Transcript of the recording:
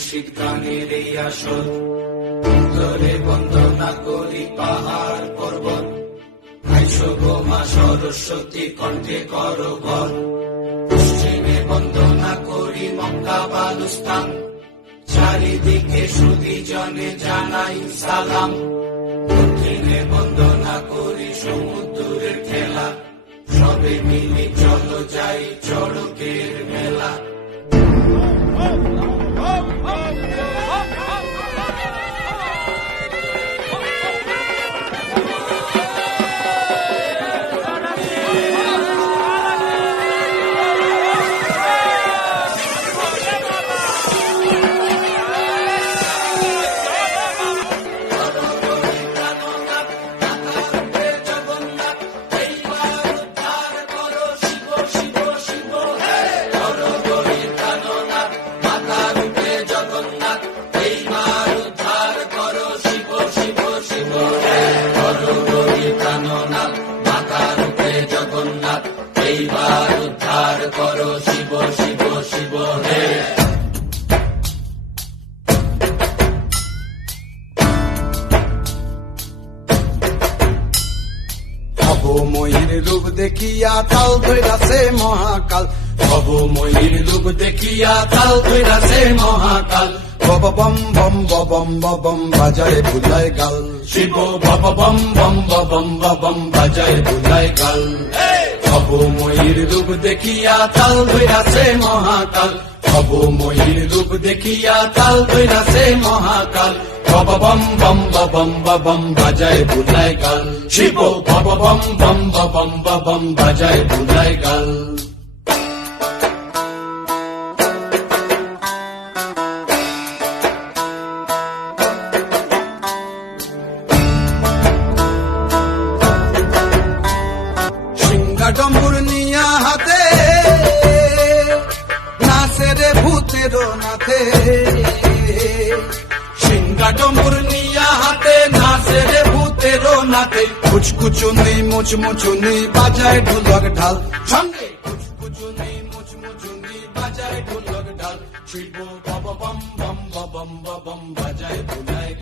মুর্শিদ গানের এই আসর, অন্তরে বন্দনা করি পাহাড় পর্বত, আইসো গো মা সরস্বতী কণ্ঠে করো বর। পশ্চিমে বন্দনা করি মক্কা বালুস্তান, চারিদিকে সুধী জনে জানাই সালাম। দক্ষিণে বন্দনা করি সমুদ্রের খেলা, সবে মিলে চলো যাই চড়কের মেলা। জগন্নাথ এইবার উদ্ধার করো, শিব শিব শিব হে। ভবময়ীর রূপ দেখিয়া তাল ধৈরাছে মহাকাল, ভবময়ীর রূপ দেখিয়া তাল ধৈরাছে মহাকাল। বব বম বম বম বম বাজায় বুলায় গাল, শিব বব বম বম বম বম বাজায় বুলায় গাল। ভবময়ীর রূপ দেখিয়া তাল ধৈরাছে মহাকাল, ভবময়ীর রূপ দেখিয়া তাল ধৈরাছে মহাকাল। বব বম বম বম বাজায় বুলায় গাল, শিব বব বম বম বম বাজায় বুলায় গাল। ডম্বুর নিয়া হাতে নাচে রে ভূতের নাথে, সিংহা ডম্বুর নিয়া হাতে নাচে রে ভূতের নাথে। কুচকুচুনি মুচমুচুনি বাজায় ঢোলক ঢাল, সঙ্গে কুচকুচুনি মুচমুচুনি বাজায় ঢোলক ঢাল। শিব বব বম বম বাজায় বুলায়